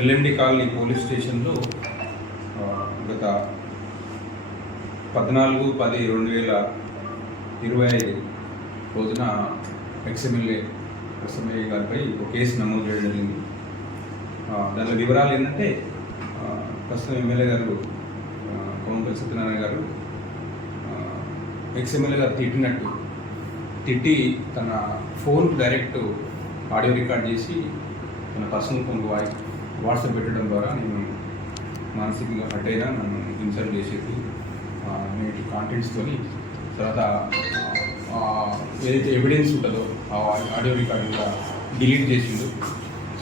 LMD colony police స్టేషన్లో గత పద్నాలుగు పది రెండు వేల ఇరవై ఐదు రోజున ఎక్స్ఎమ్మెల్యే ఎక్స్ఎమ్మెల్యే గారిపై ఒక కేసు నమోదు చేయడం జరిగింది. దాని దానిలో వివరాలు ఏంటంటే ప్రస్తుతం ఎమ్మెల్యే గారు కోమపల్లి సత్యనారాయణ గారు ఎక్స్ఎమ్మెల్యే గారు తిట్టినట్టు తిట్టి తన ఫోన్ డైరెక్ట్ ఆడియో రికార్డ్ చేసి తన పర్సనల్ ఫోన్ వాయి వాట్సాప్ పెట్టడం ద్వారా నేను మానసికంగా హట్ అయినా నన్ను ఇన్సల్ట్ చేసేది నేటి కాంటెంట్స్తో తర్వాత ఏదైతే ఎవిడెన్స్ ఉంటుందో ఆ ఆడియో రికార్డు కూడా డిలీట్ చేసిండు.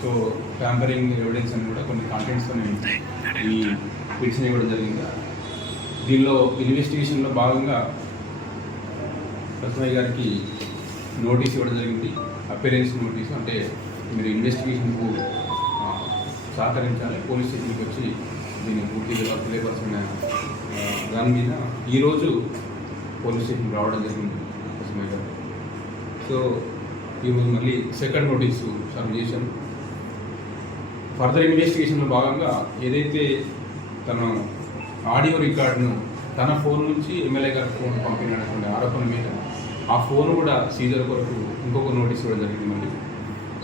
సో ట్యాంపరింగ్ ఎవిడెన్స్ అని కూడా కొన్ని కాంటెంట్స్తో నేను ఈ పిటిషన్ ఇవ్వడం జరిగింది. దీనిలో ఇన్వెస్టిగేషన్లో భాగంగా ప్రసమయ్య గారికి నోటీస్ ఇవ్వడం జరిగింది. అపీరెన్స్ నోటీస్ అంటే మీరు ఇన్వెస్టిగేషన్కు సహకరించాలి. పోలీస్ స్టేషన్కి వచ్చి దీన్ని పూర్తిగా తెలియపరచిన దాని మీద ఈరోజు పోలీస్ స్టేషన్ రావడం జరిగింది. రత్నయ్య గారు సో ఈరోజు మళ్ళీ సెకండ్ నోటీసు సర్వ్ చేశాం ఫర్దర్ ఇన్వెస్టిగేషన్లో భాగంగా ఏదైతే తన ఆడియో రికార్డును తన ఫోన్ నుంచి ఎమ్మెల్యే గారి ఫోన్ పంపినటువంటి ఆరోపణ మీద ఆ ఫోన్ కూడా సీజర్ కొరకు ఇంకొక నోటీస్ కూడా జరిగింది మళ్ళీ.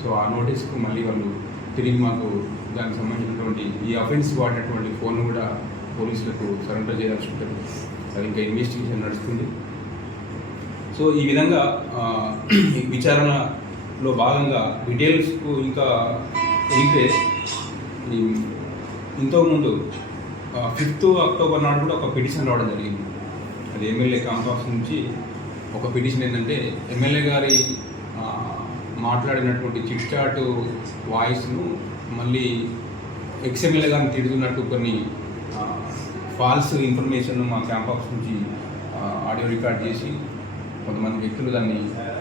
సో ఆ నోటీస్కు మళ్ళీ వాళ్ళు తిరిగి మాకు దానికి సంబంధించినటువంటి ఈ అఫెన్స్ వాడినటువంటి ఫోన్ కూడా పోలీసులకు సరెండర్ చేయాల్సి అది ఇంకా ఇన్వెస్టిగేషన్ నడుస్తుంది. సో ఈ విధంగా ఈ విచారణలో భాగంగా డీటెయిల్స్కు ఇంకా వెళ్తే ఇంతకుముందు ఫిఫ్త్ అక్టోబర్ నాడు కూడా ఒక పిటిషన్ రావడం జరిగింది. అది ఎమ్మెల్యే కాంపాక్స్ నుంచి ఒక పిటిషన్ ఏంటంటే ఎమ్మెల్యే గారి మాట్లాడినటువంటి చిట్ చాట్ వాయిస్ను మళ్ళీ ఎక్స్ఎమ్మెల్యే గారిని తిడుతున్నట్టు కొన్ని ఫాల్స్ ఇన్ఫర్మేషన్ మా క్యాంపాక్స్ నుంచి ఆడియో రికార్డ్ చేసి కొంతమంది వ్యక్తులు దాన్ని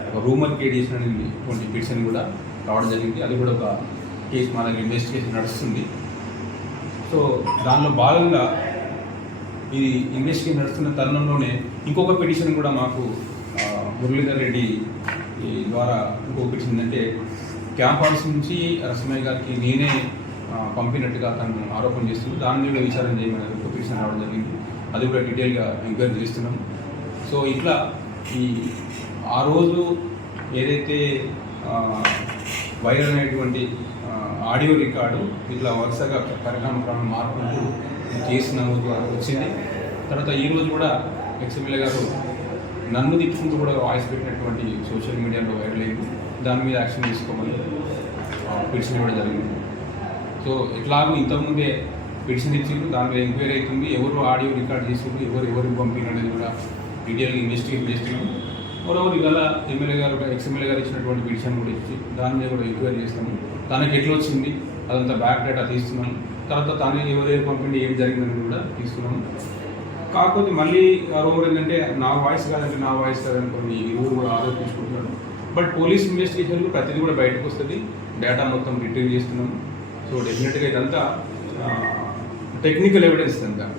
ఒక రూమర్ క్రియేట్ చేసినటువంటి పిటిషన్ కూడా రావడం జరిగింది. అది కూడా ఒక కేసు మా ఇన్వెస్టిగేషన్ నడుస్తుంది. సో దానిలో భాగంగా ఇది ఇన్వెస్టిగేషన్ నడుస్తున్న తరుణంలోనే ఇంకొక పిటిషన్ కూడా మాకు మురళీధర్ రెడ్డి ద్వారా ఇంకొక పిటిషన్ అంటే క్యాంప్ హౌస్ నుంచి రసమయ్య గారికి నేనే పంపినట్టుగా తను ఆరోపణ చేస్తుంది దాని మీద విచారణ చేయమని పిటిషన్ రావడం జరిగింది. అది కూడా డీటెయిల్గా ఎంక్వైరీ చేస్తున్నాం. సో ఇట్లా ఈ ఆ రోజు ఏదైతే వైరల్ అయినటువంటి ఆడియో రికార్డు ఇట్లా వరుసగా పరిణామ క్రమం మార్పులు చేసిన వచ్చింది. తర్వాత ఈ రోజు కూడా ఎక్స్ఎమ్మెల్యే గారు నన్ను తిట్టుకుంటూ కూడా వాయిస్ పెట్టినటువంటి సోషల్ మీడియాలో వైరల్ అయింది దాని మీద యాక్షన్ తీసుకోమని పిటిషన్ ఇవ్వడం జరిగింది. సో ఎట్లాగో ఇంతకుముందే పిటిషన్ ఇచ్చిండ్రు దాని మీద ఎంక్వైరీ అవుతుంది. ఎవరు ఆడియో రికార్డ్ చేసిండ్రు ఎవరు ఎవరు పంపిన అనేది కూడా డీటెయిల్గా ఇన్వెస్టిగేట్ చేస్తున్నాం. మరోవరు ఇవాళ ఎమ్మెల్యే గారు ఎక్స్ఎమ్మెల్యే గారు ఇచ్చినటువంటి పిటిషన్ కూడా ఇచ్చి దాని మీద కూడా ఎంక్వైరీ చేస్తాము. తనకి ఎట్లా వచ్చింది అదంతా బ్యాక్ డేటా తీస్తున్నాం. తర్వాత తను ఎవరెవరు పంపిండి ఏం జరిగిందని కూడా తీసుకున్నాము కాకపోతే మళ్ళీ ఆ ఏంటంటే నా వాయిస్ కాదంటే నా వాయిస్ కాదని కొన్ని ఊరు కూడా ఆరోపించుకుంటున్నాడు బట్ పోలీస్ ఇన్వెస్టిగేషన్లో ప్రతిదీ కూడా బయటకు వస్తుంది. డేటా మొత్తం రిట్రీవ్ చేస్తున్నాము. సో డెఫినెట్గా ఇదంతా టెక్నికల్ ఎవిడెన్స్ అంతా.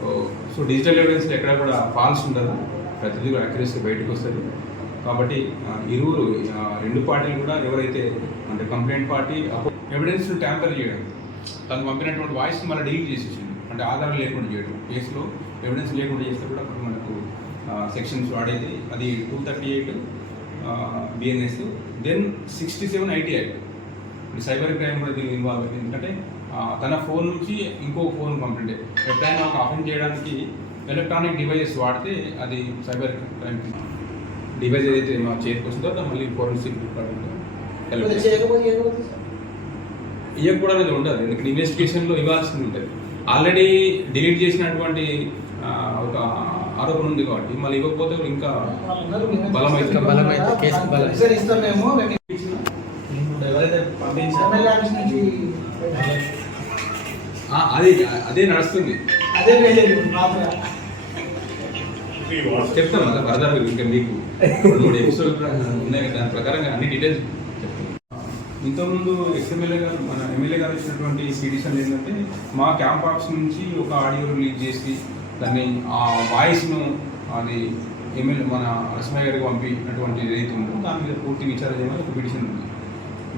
సో- సో డిజిటల్ ఎవిడెన్స్ ఎక్కడ కూడా ఫాల్స్ ఉండదు. ప్రతిదీ కూడా అక్యురసీ బయటకు వస్తుంది. కాబట్టి ఇరువురు రెండు పార్టీలు కూడా ఎవరైతే అంటే కంప్లైంట్ పార్టీ ఎవిడెన్స్ ట్యాంపర్ చేయడం. తను పంపినటువంటి వాయిస్ మళ్ళీ డీల్ చేసేసింది. అంటే ఆధారం లేకుండా చేయడం. కేసులో ఎవిడెన్స్ లేకుండా చేస్తే కూడా అప్పుడు మనకు సెక్షన్స్ వాడేది. అది two thirty eight BNS then sixty seven IT act ఇప్పుడు సైబర్ క్రైమ్ కూడా దీనికి ఇన్వాల్వ్ అయింది. ఎందుకంటే తన ఫోన్ నుంచి ఇంకో ఫోన్ పంపిండే. ఎప్పుడైనా ఒక అఫెండ్ చేయడానికి ఎలక్ట్రానిక్ డివైజెస్ వాడితే అది సైబర్ క్రైమ్ డివైస్ ఏదైతే మా చేతికి వస్తుందో మళ్ళీ ఫోరెన్సిక్ అనేది ఉండదు. ఎందుకంటే ఇన్వెస్టిగేషన్లో ఇవ్వాల్సింది ఉంటుంది. ఆల్రెడీ డిలీట్ చేసినటువంటి ఒక ఆరోపణ ఉంది కాబట్టి మళ్ళీ ఇవ్వకపోతే ఇంకా బలమైతే-. బలమైతే, కేసుకి బలం. ఇస్తాం మేము ఆ, అదే అదే నడుస్తుంది అదే చెప్తాం కదా ఫర్దర్ ఇంకా మీకు మూడు ఎపిసోడ్ ఉన్నాయి కదా, దాని ప్రకారంగా అన్ని డీటెయిల్స్ చెప్తాం ఇంతకుముందు ఎక్స్ఎమ్మెల్యే గారు మన ఎమ్మెల్యే గారు ఇచ్చినటువంటి పిటిషన్ ఏంటంటే మా క్యాంప్ ఆఫీస్ నుంచి ఒక ఆడియో రిలీజ్ చేసి దాన్ని ఆ వాయిస్ను అది ఎమ్మెల్యే మన నరసింహయ్య గారికి పంపినటువంటి ఏదైతే ఉందో దాని మీద పూర్తి విచారణ చేయమని ఒక పిటిషన్ ఉంది.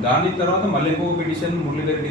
దాని తర్వాత మళ్ళీ ఇంకొక పిటిషన్ మురళీధర్ రెడ్డి